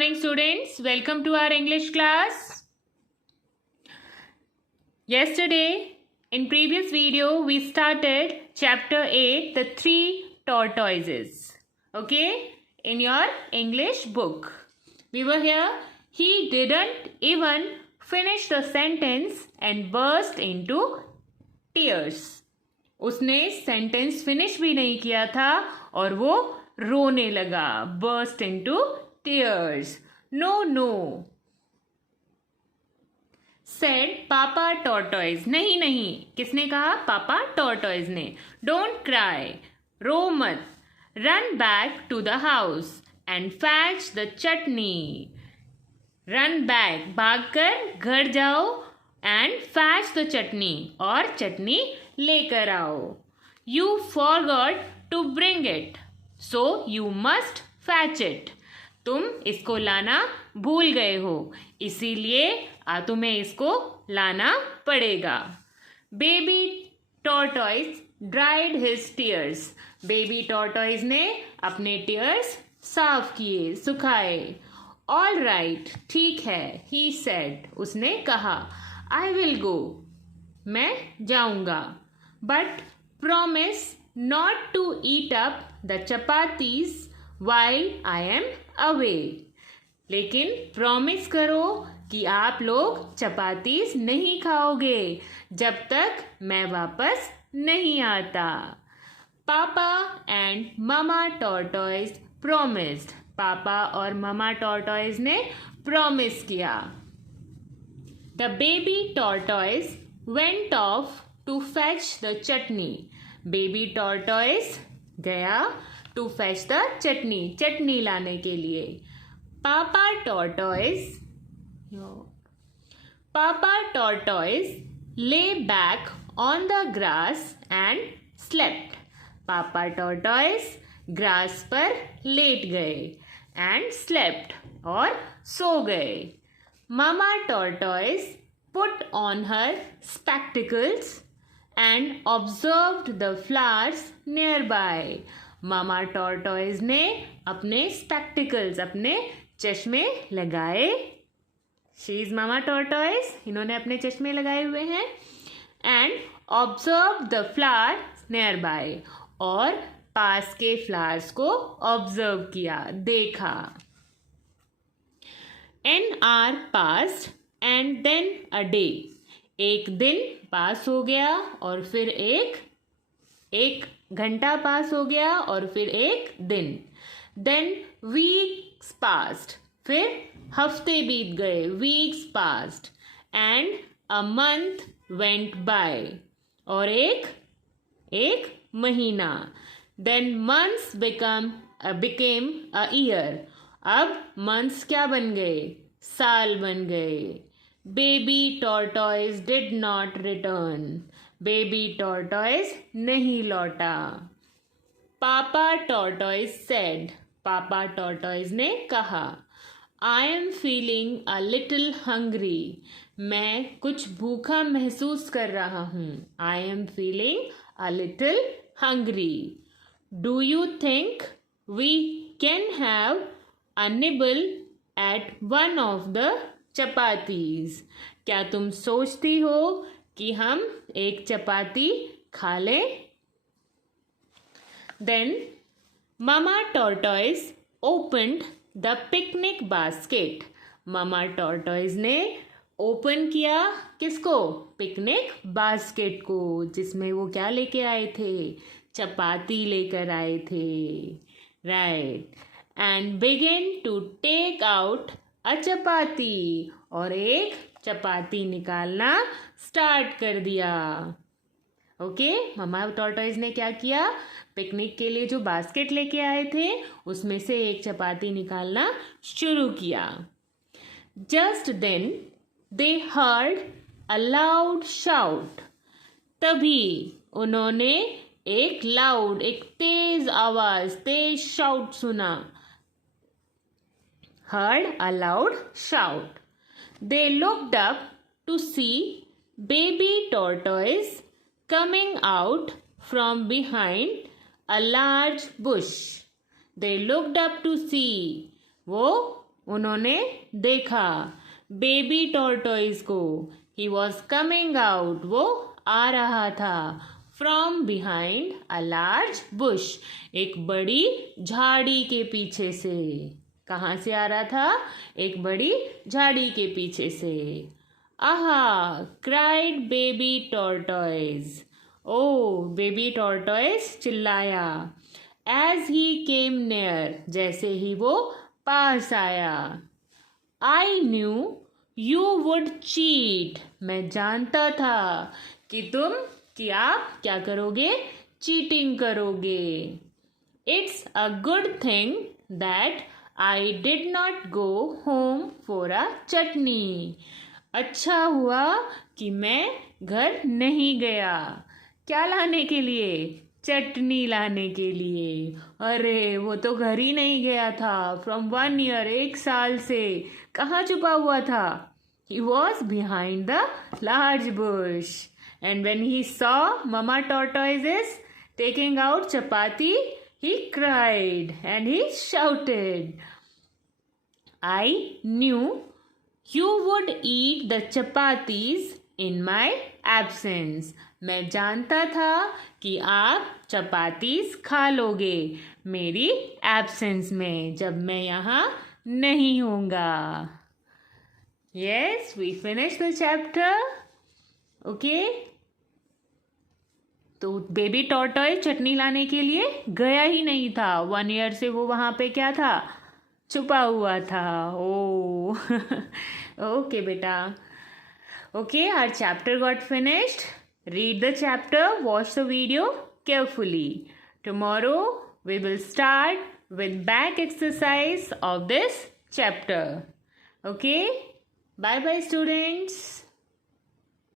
morning, students. Welcome to our English class. Yesterday, in previous video, we started chapter 8, the three tortoises. Okay? In your English book. We were here. He didn't even finish the sentence and burst into tears. उसने sentence finish भी नहीं किया था और वो रोने लगा. Burst into tears. No. Said Papa Tortoise. नहीं. किसने कहा? Papa Tortoise ने. Don't cry. रो मत. Run back to the house and fetch the chutney. Run back. भागकर घर जाओ and fetch the chutney. और चटनी लेकर आओ. You forgot to bring it, so you must fetch it. तुम इसको लाना भूल गए हो, इसीलिए तुम्हें इसको लाना पड़ेगा. Baby tortoise dried his tears. Baby tortoise ने अपने टीयर्स साफ किए, सुखाए. ऑल राइट, ठीक है. ही सेड, उसने कहा. आई विल गो, मैं जाऊंगा. But promise not to eat up the chapatis while I am away. लेकिन प्रॉमिस करो कि आप लोग चपातीस नहीं खाओगे जब तक मैं वापस नहीं आता. पापा एंड ममा टॉर्टॉइस प्रॉमिस्ड. पापा और ममा टॉर्टॉइस ने प्रॉमिस किया. The baby tortoise went off to fetch the chutney. Baby tortoise गया टू फैच द चटनी लाने के लिए. Papa tortoise lay back on the grass and slept. पापा टॉर्टॉइस ग्रास पर लेट गए एंड स्लेप्ट और सो गए. Mama tortoise put on her spectacles and observed the flowers nearby. मामा टॉर्टॉइस ने अपने स्पेक्टिकल्स, अपने चश्मे लगाए. She is mama tortoise. इन्होंने अपने चश्मे लगाए हुए हैं. And observe the flower nearby. और पास के फ्लावर्स को ऑब्जर्व किया, देखा. An hour passed and then a day. एक दिन पास हो गया और फिर एक घंटा पास हो गया और फिर एक दिन. Then weeks passed. फिर हफ्ते बीत गए. Weeks passed and a month went by. और एक महीना. Then months became a year. अब मंथ्स क्या बन गए? साल बन गए. Baby tortoise did not return. Baby tortoise नहीं लौटा. Papa tortoise said. Papa tortoise ने कहा. I am feeling a little hungry. मैं कुछ भूखा महसूस कर रहा हूँ. I am feeling a little hungry. Do you think we can have a nibble at one of the chapatis. क्या तुम सोचती हो कि हम एक चपाती खा लें? Then mama tortoise opened the picnic basket. Mama tortoise ने ओपन किया किसको? पिकनिक बास्केट को, जिसमें वो क्या लेके आए थे? चपाती लेकर आए थे. Right. And begin to take out a chapati. और एक चपाती निकालना स्टार्ट कर दिया. ओके. मामा टॉर्टॉइस ने क्या किया? पिकनिक के लिए जो बास्केट लेके आए थे उसमें से एक चपाती निकालना शुरू किया. Just then they heard a loud shout. तभी उन्होंने एक तेज आवाज, तेज शाउट सुना. Heard a loud shout. They looked up to see baby tortoise coming out from behind a large bush. They looked up to see. वो उन्होंने देखा बेबी टॉर्टोइज को। ही वॉज कमिंग आउट, वो आ रहा था। From behind a large Bush, एक बड़ी झाड़ी के पीछे से। कहाँ से आ रहा था? एक बड़ी झाड़ी के पीछे से। Aha, cried baby tortoise. ओ, बेबी टॉर्टोइज चिल्लाया। एज ही केम नियर, जैसे ही वो पास आया। I knew you would cheat, मैं जानता था कि आप क्या करोगे? चीटिंग करोगे। It's a good thing that I did not go home for a chutney. अच्छा हुआ कि मैं घर नहीं गया। क्या लाने के लिए? चटनी लाने के लिए। अरे वो तो घर ही नहीं गया था। फ्रॉम 1 ईयर, 1 साल से कहाँ छुपा हुआ था? He was behind the large bush. And when he saw Mama Tortoise taking out chapati, he cried and he shouted, I knew you would eat the chapatis in my absence. मैं जानता था कि आप चपातीस खा लोगे मेरी एब्सेंस में, जब मैं यहाँ नहीं होऊंगा। Yes, we finished the chapter. Okay. तो बेबी टॉर्टॉइज चटनी लाने के लिए गया ही नहीं था। 1 ईयर से वो वहाँ पे क्या था? छुपा हुआ था। ओ ओके बेटा। Okay, our chapter got finished. Read the chapter, watch the video carefully. Tomorrow we will start with back exercise of this chapter. Okay? Bye bye students.